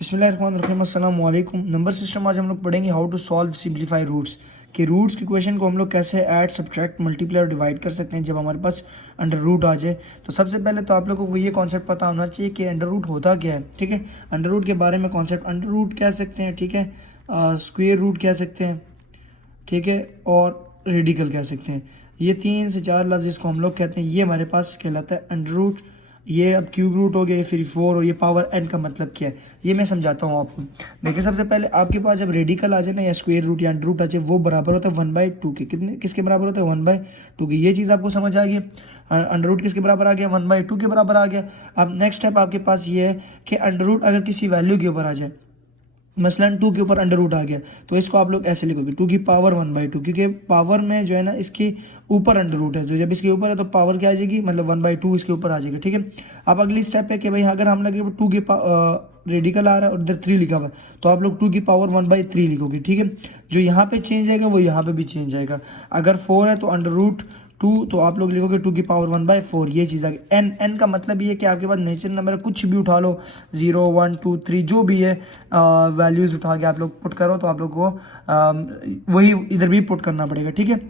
बिस्मिल्लाहिर्रहमानिर्रहीम अस्सलाम वालेकुम। नंबर सिस्टम आज हम लोग पढ़ेंगे how to solve simplify roots के रूट्स के क्वेश्चन को हम लोग कैसे ऐड सब्ट्रैक्ट मल्टीप्लाई और डिवाइड कर सकते हैं जब हमारे पास अंडर रूट आ जाए। तो सबसे पहले तो आप लोगों को ये कॉन्सेप्ट पता होना चाहिए कि अंडर रूट होता क्या है। ठीक है, अंडर रूट के बारे में कॉन्सेप्ट अंडर रूट कह सकते हैं, ठीक है, स्क्वेयर रूट कह सकते हैं, ठीक है, और रेडिकल कह सकते हैं। ये 3 से 4 लफ्ज़ जिसको हम लोग कहते हैं ये हमारे पास कहलाता है अंडर रूट। ये अब क्यूब रूट हो गया, ये फिर 4 और ये पावर n का मतलब क्या है ये मैं समझाता हूँ आपको। देखिए सबसे पहले आपके पास जब रेडिकल आ जाए ना या स्क्वायर रूट या अंडर रूट आ जाए वो बराबर होता है 1/2 के। कितने किसके बराबर होता है? 1/2 के। ये चीज़ आपको समझ आ गई। अंडर रूट किसके बराबर आ गया? 1/2 के बराबर आ गया। अब नेक्स्ट स्टेप आपके पास ये है कि अंडर रूट अगर किसी वैल्यू के ऊपर आ जाए, मसलन 2 के ऊपर अंडर रूट आ गया, तो इसको आप लोग ऐसे लिखोगे 2 की पावर 1/2, क्योंकि पावर में जो है ना इसके ऊपर अंडर रूट है, जो जब इसके ऊपर है तो पावर क्या आ जाएगी, मतलब 1/2 इसके ऊपर आ जाएगी। ठीक है, अब अगली स्टेप है कि भाई अगर हम लगे 2 की रेडिकल आ रहा है और इधर 3 लिखा हुआ है तो आप लोग 2 की पावर 1/3 लिखोगे। ठीक है, जो यहाँ पे चेंज आएगा वो यहाँ पे भी चेंज आएगा। अगर 4 है तो अंडर रूट 2 तो आप लोग लिखोगे 2 की पावर 1/4। ये चीज़ आ गई। एन का मतलब ये है कि आपके पास नेचुरल नंबर है, कुछ भी उठा लो, 0 1 2 3 जो भी है वैल्यूज़ उठा के आप लोग पुट करो तो आप लोग को वही इधर भी पुट करना पड़ेगा। ठीक है,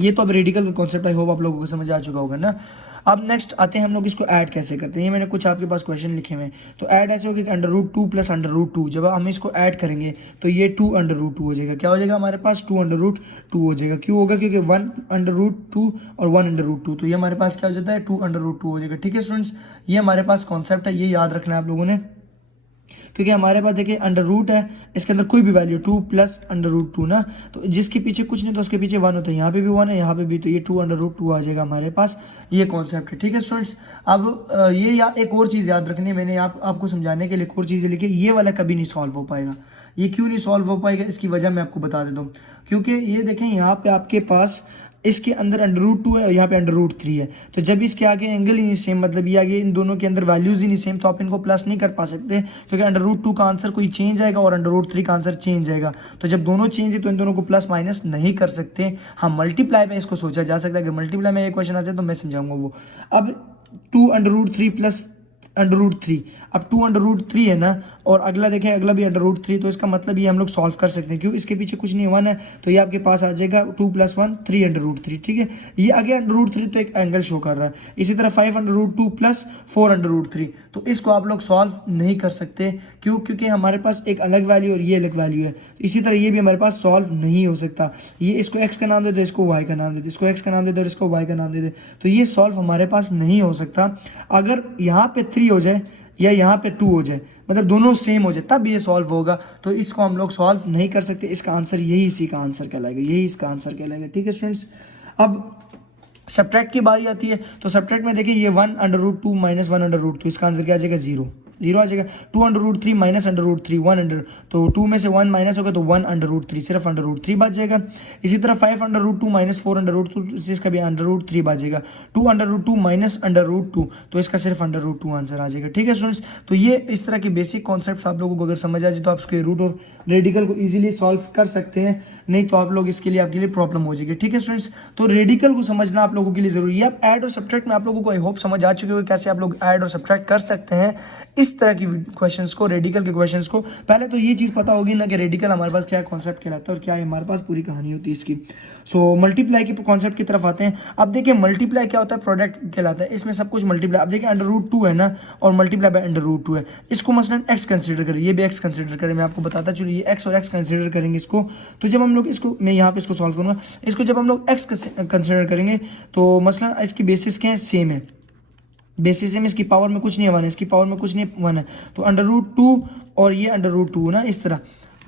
ये तो अब रेडिकल का कॉन्सेप्ट आई होप आप लोगों को समझ आ चुका होगा ना। अब नेक्स्ट आते हैं हम लोग इसको ऐड कैसे करते हैं। ये मैंने कुछ आपके पास क्वेश्चन लिखे हुए हैं। तो ऐड ऐसे होगा कि under root 2 plus under root 2, जब हम इसको ऐड करेंगे तो ये 2 अंडर रूट 2 हो जाएगा। क्या हो जाएगा हमारे पास? 2 अंडर रूट 2 हो जाएगा। क्यों होगा? क्योंकि 1 अंडर रूट 2 और 1 अंडर रूट 2, तो ये हमारे पास क्या हो जाता है? 2 अंडर रूट 2 हो जाएगा। ठीक है स्टूडेंट्स, ये हमारे पास कॉन्सेप्ट है, ये याद रखना है आप लोगों ने, क्योंकि हमारे पास देखिए अंडर रूट है, इसके अंदर कोई भी वैल्यू 2 प्लस अंडर रूट 2 ना, तो जिसके पीछे कुछ नहीं तो उसके पीछे 1 होता है। यहाँ पे भी 1 है, यहाँ पे भी, तो ये 2 अंडर रूट 2 आ जाएगा हमारे पास। ये कॉन्सेप्ट है। ठीक है स्टूडेंट्स, अब ये एक और चीज़ याद रखनी है, मैंने आपको समझाने के लिए एक और चीज़ लिखी, ये वाला कभी नहीं सॉल्व हो पाएगा। ये क्यों नहीं सॉल्व हो पाएगा इसकी वजह मैं आपको बता देता हूँ। क्योंकि ये देखें यहाँ पे आपके पास इसके अंदर अंडर रूट 2 है और यहाँ पे अंडर रूट 3 है, तो जब इसके आगे एंगल ही नहीं सेम, मतलब ये आगे इन दोनों के अंदर वैल्यूज ही नहीं सेम, तो आप इनको प्लस नहीं कर पा सकते, क्योंकि अंडर रूट 2 का आंसर कोई चेंज आएगा और अंडर रूट 3 का आंसर चेंज आएगा। तो जब दोनों चेंज है तो इन दोनों को प्लस माइनस नहीं कर सकते। हाँ, मल्टीप्लाई में इसको सोचा जा सकता है। अगर मल्टीप्लाई में ये क्वेश्चन आता है तो मैं समझाऊंगा वो। अब 2 under root 3 plus under root 3, अब 2 अंडर रूट 3 है ना, और अगला देखें अगला भी अंडर रूट 3, तो इसका मतलब ये हम लोग सॉल्व कर सकते हैं। क्यों? इसके पीछे कुछ नहीं 1 है, तो ये आपके पास आ जाएगा 2 + 1 3 अंडर रूट 3। ठीक है, ये आगे अंडर रूट 3 तो एक एंगल शो कर रहा है। इसी तरह 5 under root 2 plus 4 under root 3, तो इसको आप लोग सॉल्व नहीं कर सकते। क्यों? क्योंकि हमारे पास एक अलग वैल्यू और ये अलग वैल्यू है। इसी तरह ये भी हमारे पास सॉल्व नहीं हो सकता। ये इसको एक्स का नाम दे दो, इसको वाई का नाम दे दो, इसको एक्स का नाम दे दो, इसको वाई का नाम दे दो, तो ये सॉल्व हमारे पास नहीं हो सकता। अगर यहाँ पे 3 हो जाए या यहाँ पे 2 हो जाए, मतलब दोनों सेम हो जाए, तब ये सॉल्व होगा। तो इसको हम लोग सॉल्व नहीं कर सकते। इसका आंसर यही इसी का आंसर कहलाएगा, यही इसका आंसर कहलाएगा। ठीक है स्टूडेंट्स, अब सब्ट्रैक्ट की बारी आती है। तो सब्ट्रैक्ट में देखिए ये 1 under root 2 minus 1 under root 2, इसका आंसर क्या आ जाएगा? 0 0 आ जाएगा। 2 under root 3 minus under root 3 1 under, तो 2 में से 1 माइनस होगा तो 1 अंडर रूट 3, सिर्फ अंडर रूट 3 बच जाएगा। इसी तरह 5 under root 2 minus 4 under root 2, इसका भी अंडर रूट 3 बचेगा। 2 under root 2 minus under root 2, तो इसका सिर्फ अंडर रूट 2 आंसर आ जाएगा। ठीक है स्टूडेंट्स, तो ये इस तरह के बेसिक कॉन्सेप्ट्स आप लोगों को अगर समझ आ जाए तो आप स्क्वायर रूट और रेडिकल को ईजिली सॉल्व कर सकते हैं, नहीं तो आप लोग इसके लिए आपके लिए प्रॉब्लम हो जाएगी। ठीक है स्टूडेंट्स, तो रेडिकल को समझना आप लोगों के लिए जरूरी है। अब ऐड और सब्ट्रैक्ट में आप लोगों को आई होप समझ आ चुके हो कैसे आप लोग ऐड और सब्ट्रैक्ट कर सकते हैं इस तरह की क्वेश्चंस को, रेडिकल के क्वेश्चंस को। पहले तो ये चीज़ पता होगी ना कि रेडिकल हमारे पास क्या कॉन्सेप्ट कहलाता है और क्या है हमारे पास पूरी कहानी होती है इसकी। सो मल्टीप्लाई के कॉन्सेप्ट की तरफ आते हैं। अब देखिए मल्टीप्लाई क्या होता है? प्रोडक्ट कहलाता है, इसमें सब कुछ मल्टीप्लाई। अब देखिए अंडर रूट 2 है ना, और मल्टीप्लाई बाय अंडर रूट 2 है, इसको मसलन एक्स कंसिडर करें, ये भी एक्स कंसिडर करें, मैं आपको बताता चलो, ये एक्स और एक्स कंसिडर करेंगे इसको। तो जब हम लोग इसको, मैं यहाँ पे इसको सॉल्व करूँगा, इसको जब हम लोग एक्स कंसिडर करेंगे तो मसलन इसकी बेसिस क्या है? सेम है, बेसिस में इसकी पावर में कुछ नहीं है 1 है, इसकी पावर में कुछ नहीं 1 है, तो अंडर रूट 2 और ये अंडर रूट 2 ना, इस तरह।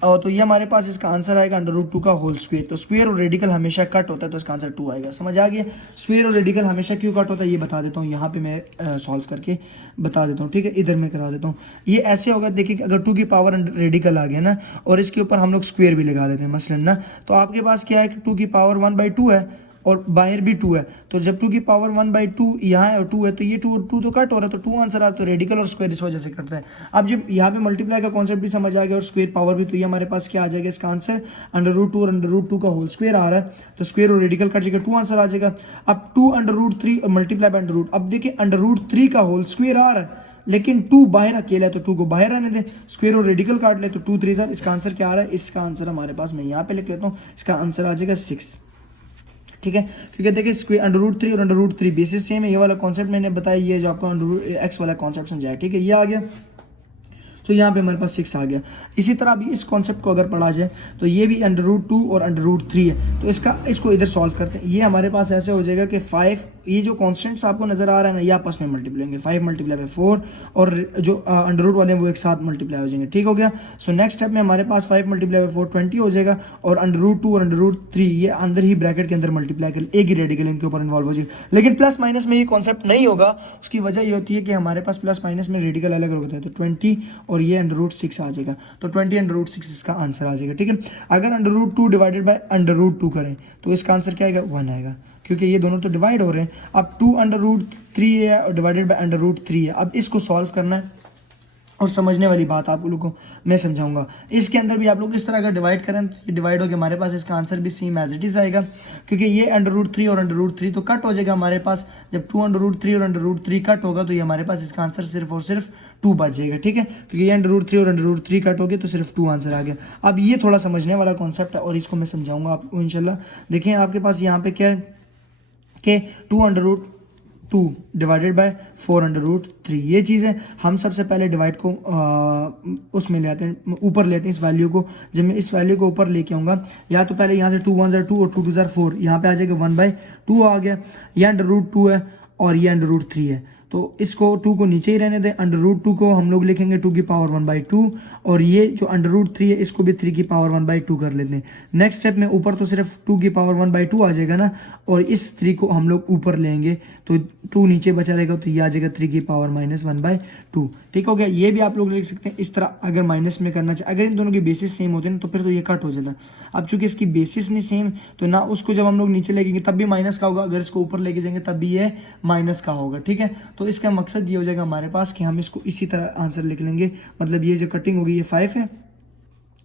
और तो ये हमारे पास इसका आंसर आएगा अंडर रूट 2 का होल स्क्वायर। तो स्क्वायर और रेडिकल हमेशा कट होता है, तो इसका आंसर 2 आएगा। समझ आ गया? स्क्वायर और रेडिकल हमेशा क्यों कट होता है ये बता देता हूँ, यहाँ पे मैं सॉल्व करके बता देता हूँ। ठीक है, इधर मैं करा देता हूँ। ये ऐसे होगा, देखिए अगर 2 की पावर रेडिकल आ गया ना और इसके ऊपर हम लोग स्क्वायर भी लगा देते हैं मसलन ना, तो आपके पास क्या है कि 2 की पावर 1/2 है और बाहर भी 2 है, तो जब 2 की पावर 1/2 यहाँ है और 2 है, तो ये 2 तो कट हो रहा है, तो 2 आंसर आता है। तो रेडिकल और स्क्वायर इस वजह से कटता है। अब जब यहाँ पे मल्टीप्लाई का कॉन्सेप्ट भी समझ आ गया और स्क्वायर पावर भी, तो ये हमारे पास क्या आ जाएगा? इसका आंसर अंडर रूट 2 और अंडर रूट 2 का होल स्क्वायर आ रहा है, तो स्क्वायर और रेडिकल कट जाएगा, 2 आंसर आ जाएगा। अब 2 under root 3 multiply by under root, अब देखिए अंडर रूट 3 का होल स्क्वायर आ रहा है, लेकिन 2 बाहर अकेला है तो 2 को बाहर रहने दें, स्क्वायर और रेडिकल काट ले तो 2 3 ज़ार, इसका आंसर क्या आ रहा है, इसका आंसर हमारे पास, मैं यहाँ पे लिख लेता हूँ, इसका आंसर आ जाएगा 6। ठीक है, क्योंकि देखिए स्क्वायर √3 और √3 बेसिस सेम है, ये वाला कॉन्सेप्ट मैंने बताया, ये जो आपको x वाला कॉन्सेप्ट समझाया। ठीक है, ये आ गया, तो यहाँ पे हमारे पास 6 आ गया। इसी तरह अभी इस कॉन्सेप्ट को अगर पढ़ा जाए तो ये भी √2 और √3 है, तो इसको इधर सॉल्व करते हैं। ये हमारे पास ऐसे हो जाएगा कि 5, ये जो कॉन्स्टेंट्स आपको नज़र आ रहा है ना, ये आपस में मल्टीप्लाई होंगे, 5 × 4 और जो अंडर वाले हैं वो एक साथ मल्टीप्लाई हो जाएंगे। ठीक हो गया। सो नेक्स्ट स्टेप में हमारे पास 5 × 4 20 हो जाएगा, और √2 और √3 ये अंदर ही ब्रैकेट के अंदर मल्टीप्लाई कर, एक ही रेडिकल इनके ऊपर इन्वॉल्व हो जाएगा। लेकिन प्लस माइनस में ये कॉन्सेप्ट नहीं होगा, उसकी वजह ये होती है कि हमारे पास प्लस माइनस में रेडिकल अलग होते हैं, तो 20 और ये √6 आ जाएगा, तो 20 √6 इसका आंसर आ जाएगा। ठीक है, अगर √2 डिवाइडेड बाय √2 करें तो इसका आंसर क्या आएगा, 1 आएगा, क्योंकि ये दोनों तो डिवाइड हो रहे हैं। अब 2 √3 है डिवाइडेड बाय √3 है। अब इसको सॉल्व करना है, और समझने वाली बात आप लोगों को मैं समझाऊंगा। इसके अंदर भी आप लोग इस तरह अगर डिवाइड करें तो ये डिवाइड होकर हमारे पास इसका आंसर भी सेम एज इट इज़ आएगा, क्योंकि ये √3 और √3 तो कट हो जाएगा हमारे पास। जब 2 √3 और √3 कट होगा तो ये हमारे पास इसका आंसर सिर्फ और सिर्फ 2 बच जाएगा। ठीक है, क्योंकि ये √3 और √3 कट हो गए तो सिर्फ 2 आंसर आ गया। अब ये थोड़ा समझने वाला कॉन्सेप्ट है और इसको मैं समझाऊंगा आपको इंशाल्लाह। देखिए आपके पास यहाँ पे क्या है कि 2 डिवाइडेड बाय 4 √3, ये चीज़ है। हम सबसे पहले डिवाइड को उसमें ले आते हैं, ऊपर लेते हैं इस वैल्यू को। जब मैं इस वैल्यू को ऊपर लेके आऊँगा, या तो पहले यहाँ से 2 1 2 और 2 2 4, यहाँ पे आ जाएगा 1/2 आ गया। यह √2 है और ये √3 है, तो इसको 2 को नीचे ही रहने दें। √2 को हम लोग लिखेंगे 2 की पावर 1/2, और ये जो √3 है इसको भी 3 की पावर 1/2 कर लेते हैं। नेक्स्ट स्टेप में ऊपर तो सिर्फ 2 की पावर 1/2 आ जाएगा ना, और इस 3 को हम लोग ऊपर लेंगे तो 2 नीचे बचा रहेगा, तो ये आ जाएगा 3 की पावर -1/2। ठीक हो गया। ये भी आप लोग लिख सकते हैं इस तरह, अगर माइनस में करना चाहिए। अगर इन दोनों की बेसिस सेम होते हैं तो फिर तो ये कट हो जाता। अब चूंकि इसकी बेसिस नहीं सेम, तो ना उसको जब हम लोग नीचे लेके तब भी माइनस का होगा, अगर इसको ऊपर लेके जाएंगे तब भी ये माइनस का होगा। ठीक है, तो इसका मकसद ये हो जाएगा हमारे पास कि हम इसको इसी तरह आंसर लिख लेंगे। मतलब ये जो कटिंग होगी ये 5 है,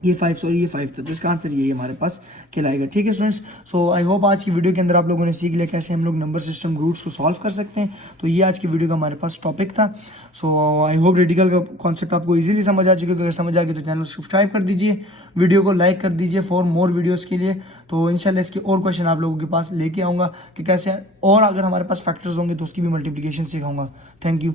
ये 5 सॉरी ये 5 था, तो इसका आंसर यही हमारे पास कहलाएगा। ठीक है स्टूडेंट्स, सो आई होप आज की वीडियो के अंदर आप लोगों ने सीख लिया कैसे हम लोग नंबर सिस्टम रूट्स को सॉल्व कर सकते हैं। तो ये आज की वीडियो का हमारे पास टॉपिक था। सो आई होप रेडिकल का कॉन्सेप्ट आपको इजीली समझ आ चुका है। अगर समझ आ गया तो चैनल सब्सक्राइब कर दीजिए, वीडियो को लाइक कर दीजिए फॉर मोर वीडियोज़ के लिए। तो इंशाल्लाह इसके और क्वेश्चन आप लोगों के पास लेके आऊँगा कि कैसे, और अगर हमारे पास फैक्टर्स होंगे तो उसकी भी मल्टीप्लिकेशन सिखाऊंगा। Thank you.